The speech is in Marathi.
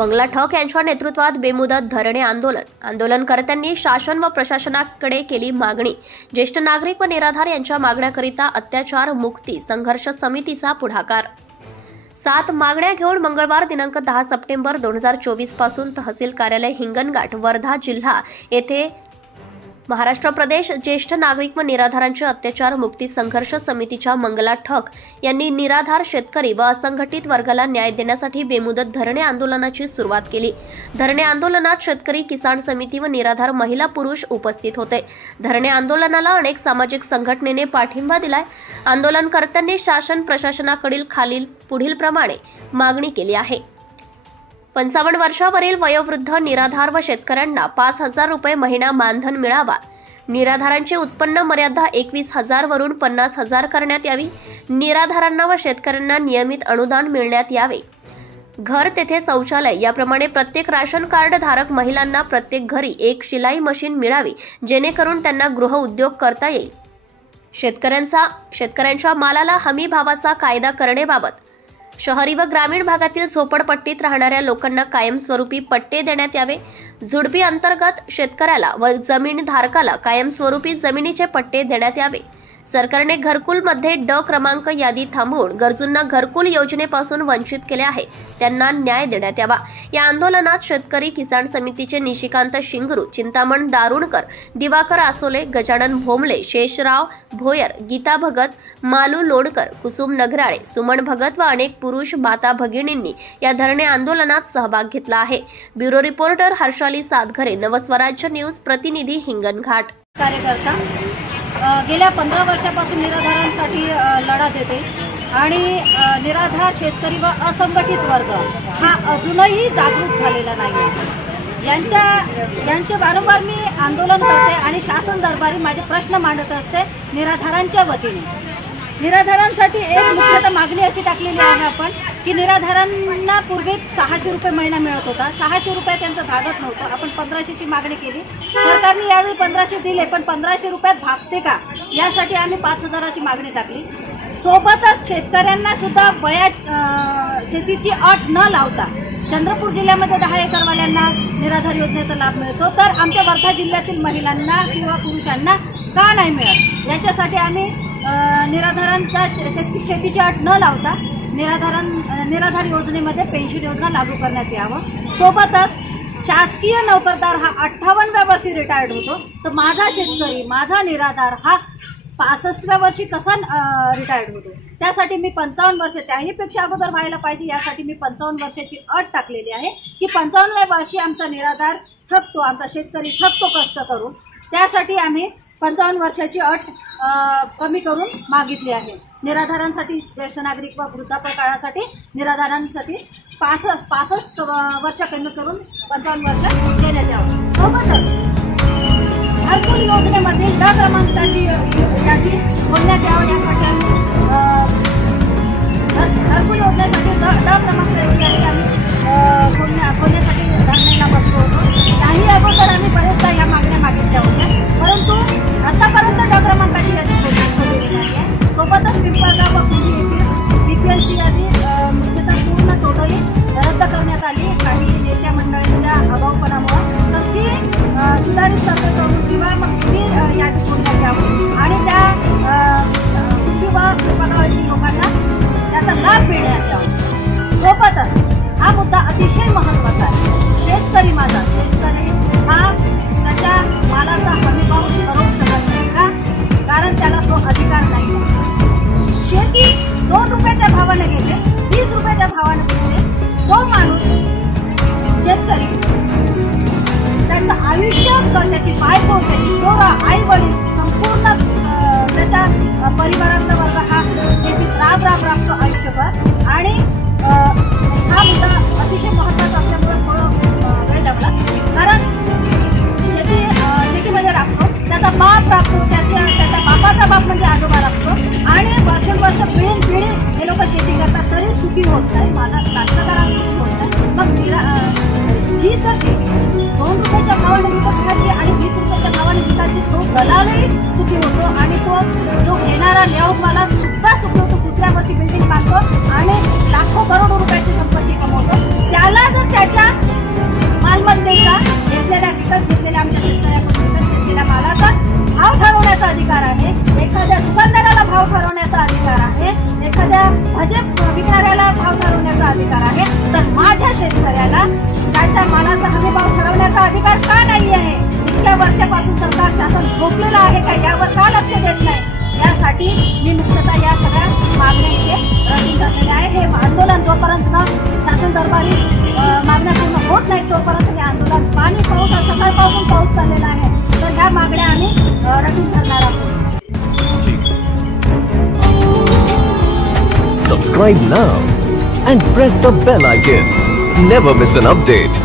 मंगला ठक यांच्या नेतृत्वात बेमुदत धरणे आंदोलनकर्त्यांनी शासन व प्रशासनाकडे केली मागणी। ज्येष्ठ नागरिक व निराधार यांच्या मागण्याकरिता अत्याचार मुक्ती संघर्ष समितीचा पुढाकार। 7 मागण्या घेऊन मंगळवार दिनांक 10 सप्टेंबर 2024 पासून तहसील कार्यालय हिंगणघाट वर्धा जिल्हा येथे महाराष्ट्र प्रदेश ज्येष्ठ नागरिक व निराधारांच्या अत्याचार मुक्ती संघर्ष समितीच्या मंगला ठक यांनी निराधार शेतकरी व असंघटित वर्गाला न्याय देण्यासाठी बेमुदत धरणे आंदोलनाची सुरुवात केली। धरणे आंदोलनात शेतकरी किसान समिती व निराधार महिला पुरुष उपस्थित होते। धरणे आंदोलनाला अनेक सामाजिक संघटनेने पाठिंबा दिलाय। आंदोलनकर्त्यांनी शासन प्रशासनाकडील पुढील प्रमाणे मागणी केली आहे। 55 वर्षावरील वयोवृद्ध निराधार व शेतकऱ्यांना 5,000 रुपये महिना मानधन मिळावा। निराधारांची उत्पन्न मर्यादा 21,000 वरून 50,000 करण्यात यावी। निराधारांना व शेतकऱ्यांना नियमित अनुदान मिळण्यात यावे। घर तेथे शौचालय याप्रमाणे प्रत्येक राशन कार्ड धारक महिलांना प्रत्येक घरी एक शिलाई मशीन मिळावी, जेणेकरून त्यांना गृह उद्योग करता येईल। शेतकऱ्यांच्या मालाला हमी भावाचा कायदा करण्याबाबत शहरी व ग्रामीण भागातील झोपडपट्टीत राहणाऱ्या लोकांना कायमस्वरूपी पट्टे देण्यात यावे। झुडपी अंतर्गत शेतकऱ्याला व जमीन धारकाला कायमस्वरूपी जमिनीचे पट्टे देण्यात यावे। सरकारने घरकुल मध्ये ड क्रमांक यादी थांबवून गरजूंना घरकुल योजनेपासून वंचित केले आहे, त्यांना न्याय देण्यात यावा। या आंदोलनात शेतकरी किसान समितीचे निशिकांत शिंगरू, चिंतामण दारुणकर, दिवाकर आसोले, गजानन भोमले, शेषराव भोयर, गीता भगत, मालू लोडकर, कुसुम नगराळे, सुमन भगत व अनेक पुरुष माता भगिनींनी या धरणे आंदोलनात सहभाग घेतला आहे। Bureau reporter Harshali Satghare, Navswarajya news, प्रतिनिधी हिंगणघाट। कार्यकर्ता गेल्या 15 वर्षापासून निराधारांसाठी लढा देते आणि निराधार शेतकरी व असंघटित वर्ग हा अजूनही जागृत झालेला नाही। यांचे वारंवार मी आंदोलन करते आणि शासन दरबारी माझे प्रश्न मांडत असते। निराधारांच्या वतीने निराधारांसाठी एक मुख्यतः मागणी अशी टाकलेली आहे आपण की निराधारांना पूर्वी 600 रुपये महिना मिळत होता। 600 रुपये त्यांचं भागत नव्हतं। आपण 1500 ची मागणी केली, सरकारने यावेळी 1500 दिले, पण 1500 रुपयात भागते का यासाठी आम्ही 5000ची मागणी टाकली। सोबतच शेतकऱ्यांना सुद्धा शेतीची अट न लावता चंद्रपूर जिल्ह्यामध्ये 10 एकरवाल्यांना निराधार योजनेचा लाभ मिळतो, तर आमच्या वर्धा जिल्ह्यातील महिलांना किंवा पुरुषांना का नाही मिळत याच्यासाठी आम्ही निराधारांच्या शेतीची अट न लावता निराधार योजनेमध्ये पेन्शन योजना लागू करण्यात यावं। सोबतच शासकीय नोकरदार हा 58व्या वर्षी रिटायर्ड होतो, तर माझा शेतकरी, माझा निराधार हा 65व्या वर्षी कसा रिटायर्ड होतो। त्यासाठी मी 55 वर्ष, त्याहीपेक्षा अगोदर व्हायला पाहिजे, यासाठी मी 55 वर्षाची अट टाकलेली आहे की 55व्या वर्षी आमचा निराधार थकतो, आमचा शेतकरी थकतो कष्ट करून। त्यासाठी आम्ही 55 वर्षाची अट कमी करून मागितली आहे। निराधारांसाठी, ज्येष्ठ नागरिक व वृद्धापकाळ काळासाठी निराधारांसाठी 65 वर्ष कमी करून 55 वर्ष देण्यात यावं। सोबतच घरकुल योजनेमध्ये ड क्रमांकाची यादी खोलण्यात यावं, यासाठी आम्ही घरकुल योजनेसाठी ड क्रमांकाची यादी आम्ही खोलण्यासाठी धरण्याला बसलो होतो। त्याही अगोदर आम्ही बरेचदा या मागण्या मागितल्या होत्या, परंतु आतापर्यंत ड क्रमांकाची यादी खोललेली नाही आहे। सोबतच पिंपळगाव व पुणे येथील बीपीएलची यादी मुख्यतः पूर्ण टोटली रद्द करण्यात आली काही नेत्या मंडळींच्या आगाऊपणामुळे। तर ती सुधारित सर्वे करून किंवा मग ती यादी खोलण्यात यावी आणि त्या कुंभी व पिंपळगाव येथील लोकांना त्याचा लाभ मिळण्यात यावा। सोबतच हा मुद्दा अतिशय महत्त्वाचा आहे। शेतकरी हा त्याच्या मालाचा हमीभाव करू शकत नाही का? कारण त्याला तो अधिकार नाही। शेती 2 रुपयाच्या भावाने घेते, 20 रुपयाच्या भावाने घेते, तो माणूस शेतकरी त्याचं आयुष्य, त्याची बायको, त्याची पोरं, आई वडील, संपूर्ण त्याच्या परिवाराचा वर्ग हा शेतीत राबतो आयुष्यभर। आणि हा मुद्दा अतिशय महत्त्वाचा असल्यामुळे थोडं वेळ लागला, कारण शेतीमध्ये राबतो, त्याचा बाप राबतो, त्याच्या बापाचा बाप म्हणजे आजोबा राबतो आणि वर्षानुवर्ष पिढी हे लोक शेती करतात तरी सुखी होत नाही। माझा कास्तकारांना सुखी होत नाही। मग ही जर शेती 2 रुपयाच्या भावाने विकत घ्यायची आणि 20 रुपयाच्या भावाने विकायची, तो दलालही सुखी होतो आणि तो जो घेणारा लेआउट मला सुद्धा सुखी होतो। दुसऱ्या वर्षी बिल्डिंग बांधतो आणि लाखो करोडो रुपयाची संपत्ती कमवतो। त्याला जर त्याच्या शेतकऱ्याला त्याच्या मालाचा हमीभाव ठरवण्याचा अधिकार का नाही आहे? इतक्या वर्षापासून सरकार शासन झोपलेलं आहे का? यावर का लक्ष देत नाही? यासाठी मी मुख्यतः या सगळ्या मागण्या इथे रद्द करलेल्या आहे. हे आंदोलन जोपर्यंत शासन दरबारी मागण्या पूर्ण होत नाही तोपर्यंत हे आंदोलन पाणी पाऊस सकाळपासून पाऊस चाललेला आहे. तर ह्या मागण्या आम्ही रद्द करणार आहोत. Subscribe now and press the bell icon. Never miss an update.